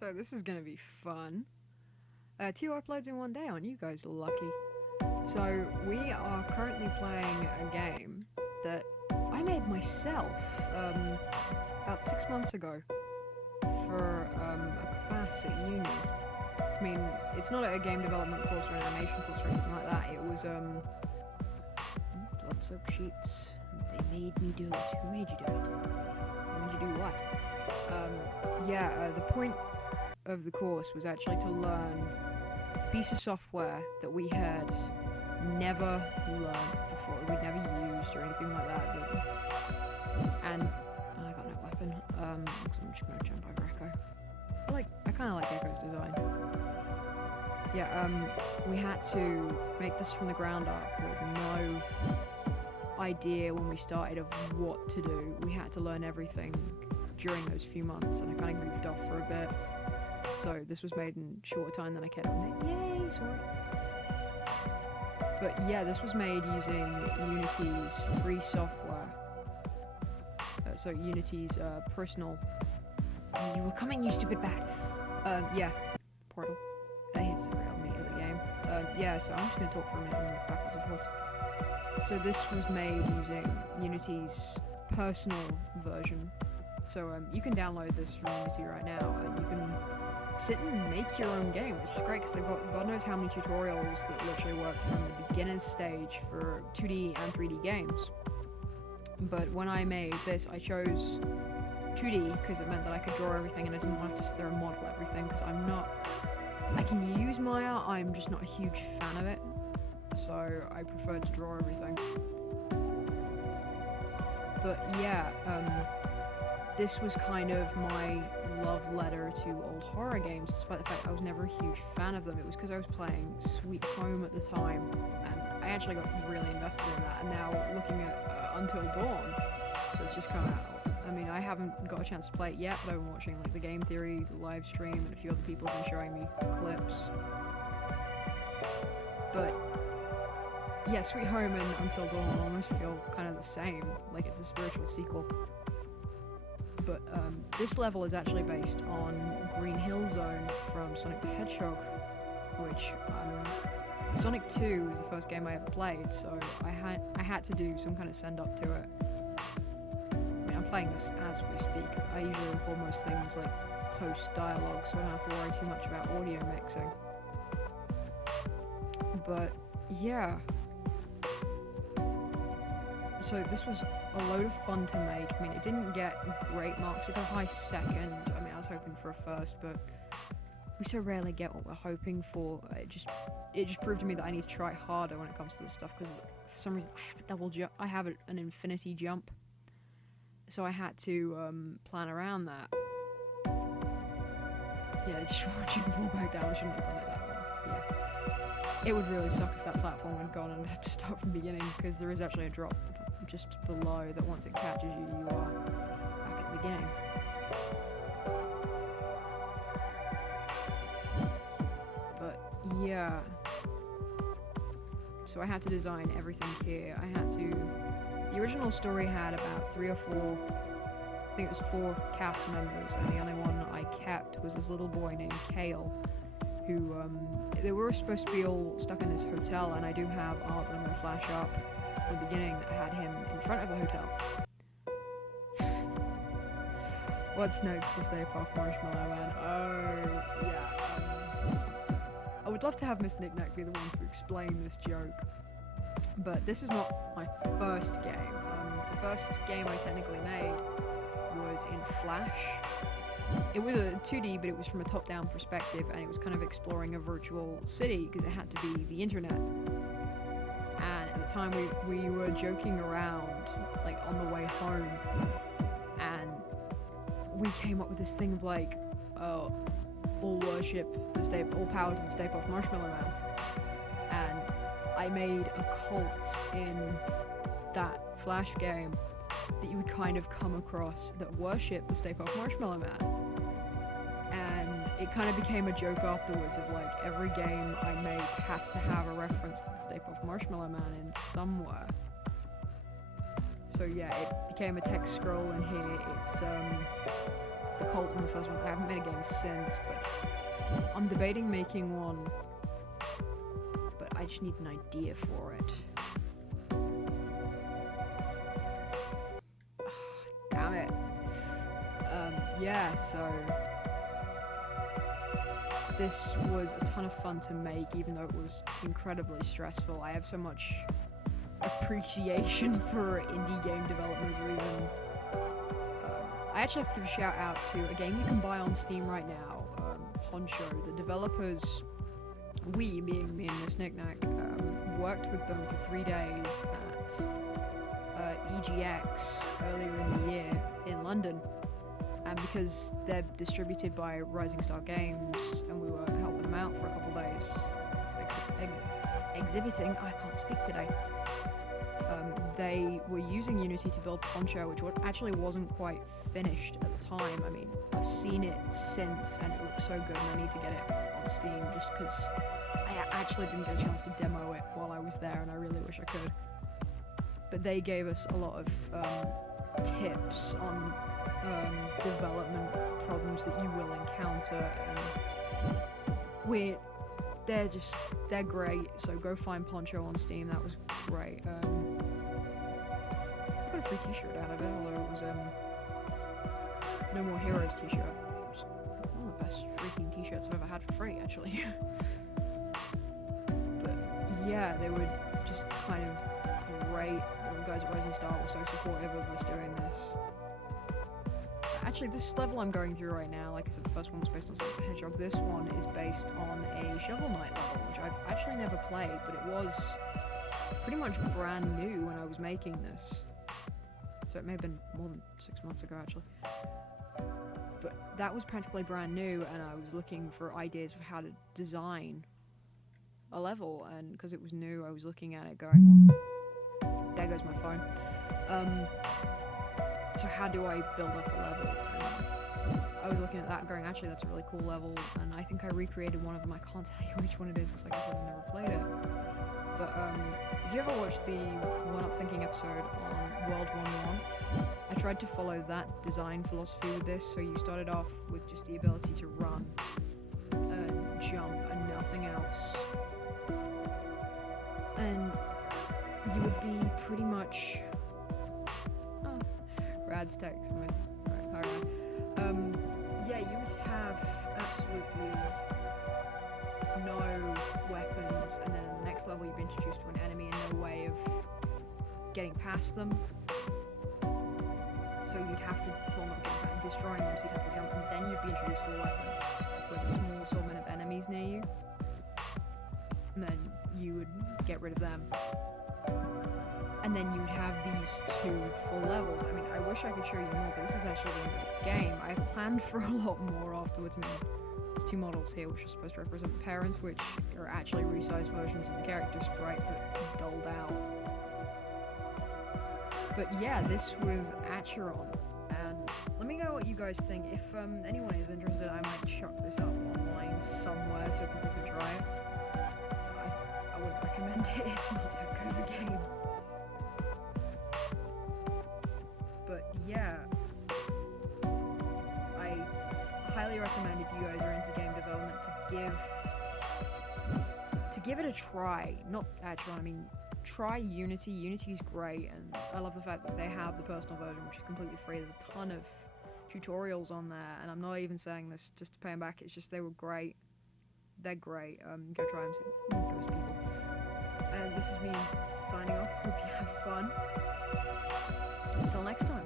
So this is gonna be fun. 2 uploads in one day, aren't you guys lucky? So we are currently playing a game that I made myself about 6 months ago for a class at uni. I mean, it's not a game development course or an animation course or anything like that. It was blood-soaked sheets. They made me do it. Who made you do it? Who made you do what? The point of the course was actually to learn a piece of software that we had never learned before, that we'd never used or anything like that. And I got no weapon, so I'm just gonna jump over Echo. I kinda like Echo's design. We had to make this from the ground up with no idea when we started of what to do. We had to learn everything during those few months, and I kind of goofed off for a bit. So this was made in shorter time than I cared to make. Yay, sorry. But yeah, this was made using Unity's free software. So Unity's personal... You were coming, you stupid bat! Portal. It's the real meat of the game. So I'm just going to talk for a minute and backwards and forwards. So this was made using Unity's personal version. So you can download this from Unity right now, and you can sit and make your own game, which is great because they've got God knows how many tutorials that literally work from the beginner's stage for 2D and 3D games. But when I made this, I chose 2D because it meant that I could draw everything and I didn't have to sit there and model everything, because I can use Maya, I'm just not a huge fan of it, so I preferred to draw everything. But yeah, this was kind of my love letter to old horror games, despite the fact I was never a huge fan of them. It was because I was playing Sweet Home at the time, and I actually got really invested in that, and now looking at Until Dawn, that's just come out. I mean, I haven't got a chance to play it yet, but I've been watching the Game Theory live stream, and a few other people have been showing me clips. But yeah, Sweet Home and Until Dawn almost feel kind of the same, like it's a spiritual sequel. But this level is actually based on Green Hill Zone from Sonic the Hedgehog, which Sonic 2 was the first game I ever played, so I had to do some kind of send up to it. I mean, I'm playing this as we speak. I usually record most things post dialogue, so I don't have to worry too much about audio mixing. But yeah. So this was a load of fun to make. I mean, it didn't get great marks. It got a high second. I mean, I was hoping for a first, but we so rarely get what we're hoping for. It just proved to me that I need to try harder when it comes to this stuff, because for some reason I have a double jump. I have an infinity jump, so I had to plan around that. Yeah, just watching fall back down. I shouldn't have done it that way. Yeah, it would really suck if that platform had gone and I'd have to start from the beginning, because there is actually a drop just below that once it catches you, you are back at the beginning. But yeah, so I had to design everything here. The original story had about 3 or 4, I think it was 4 cast members, and the only one I kept was this little boy named Kale, who, they were supposed to be all stuck in this hotel, and I do have art that I'm going to flash up at the beginning that had him in front of the hotel. What's next to Stay Puft Marshmallow Man? Oh, yeah. I would love to have Miss Knick-Knack be the one to explain this joke, but this is not my first game. The first game I technically made was in Flash. It was a 2D, but it was from a top-down perspective, and it was kind of exploring a virtual city, because it had to be the internet. And at the time, we were joking around, on the way home, and we came up with this thing of all power to the Stay Puft Marshmallow Man. And I made a cult in that Flash game that you would kind of come across that worship the Stay Puft Marshmallow Man. And it kind of became a joke afterwards of every game I make has to have a reference to the Stay Puft Marshmallow Man in somewhere. So yeah, it became a text scroll in here. It's It's the cult in the first one. I haven't made a game since, but I'm debating making one, but I just need an idea for it. Damn it. Yeah, so this was a ton of fun to make, even though it was incredibly stressful. I have so much appreciation for indie game developers, or even I actually have to give a shout out to a game you can buy on Steam right now, Poncho. The developers, we, being me and Miss Knickknack, worked with them for 3 days at EGX earlier in the year in London, and because they're distributed by Rising Star Games, and we were helping them out for a couple days, exhibiting. I can't speak today. They were using Unity to build Poncho, which actually wasn't quite finished at the time. I mean, I've seen it since, and it looks so good, and I need to get it on Steam, just because I actually didn't get a chance to demo it while I was there, and I really wish I could. But they gave us a lot of tips on development problems that you will encounter, and they're great, so go find Poncho on Steam. That was great. I got a free t-shirt out of it, although it was No More Heroes t-shirt. It was one of the best freaking t-shirts I've ever had for free, actually. But yeah, they were just kind of great. The guys at Rising Star were so supportive of us doing this. Actually, this level I'm going through right now, like I said, the first one was based on Sonic the Hedgehog. This one is based on a Shovel Knight level, which I've actually never played, but it was pretty much brand new when I was making this. So it may have been more than 6 months ago, actually. But that was practically brand new, and I was looking for ideas of how to design a level, and because it was new, I was looking at it going, there goes my phone. So how do I build up a level? And I was looking at that and going, actually, that's a really cool level, and I think I recreated one of them. I can't tell you which one it is, because like I said, I've never played it. But if you ever watched the One Up Thinking episode on World 1-1, I tried to follow that design philosophy with this. So you started off with just the ability to run and jump and nothing else, and you would be pretty much Rad's text me. Right, hi Rad. Yeah, you would have absolutely no weapons, and then in the next level you'd be introduced to an enemy and no way of getting past them. So you'd have to, well, not get back, destroying them, so you'd have to jump, and then you'd be introduced to a weapon with a small assortment of enemies near you, and then you would get rid of them. And then you would have these 2 full levels. I mean, I wish I could show you more, but this is actually the end of the game. I planned for a lot more afterwards. I mean, there's 2 models here which are supposed to represent the parents, which are actually resized versions of the character sprite, but dulled out. But yeah, this was Acheron, and let me know what you guys think. If anyone is interested, I might chuck this up online somewhere so people can try it. I wouldn't recommend it. It's not that good of a game. But yeah, I highly recommend, if you guys are into game development, to give it a try. Not Acheron, I mean, try Unity. Unity's great, and I love the fact that they have the personal version, which is completely free. There's a ton of tutorials on there, and I'm not even saying this just to pay them back. It's just they were great. They're great. Go try them. Ghost people. And this is me signing off. Hope you have fun. Until next time.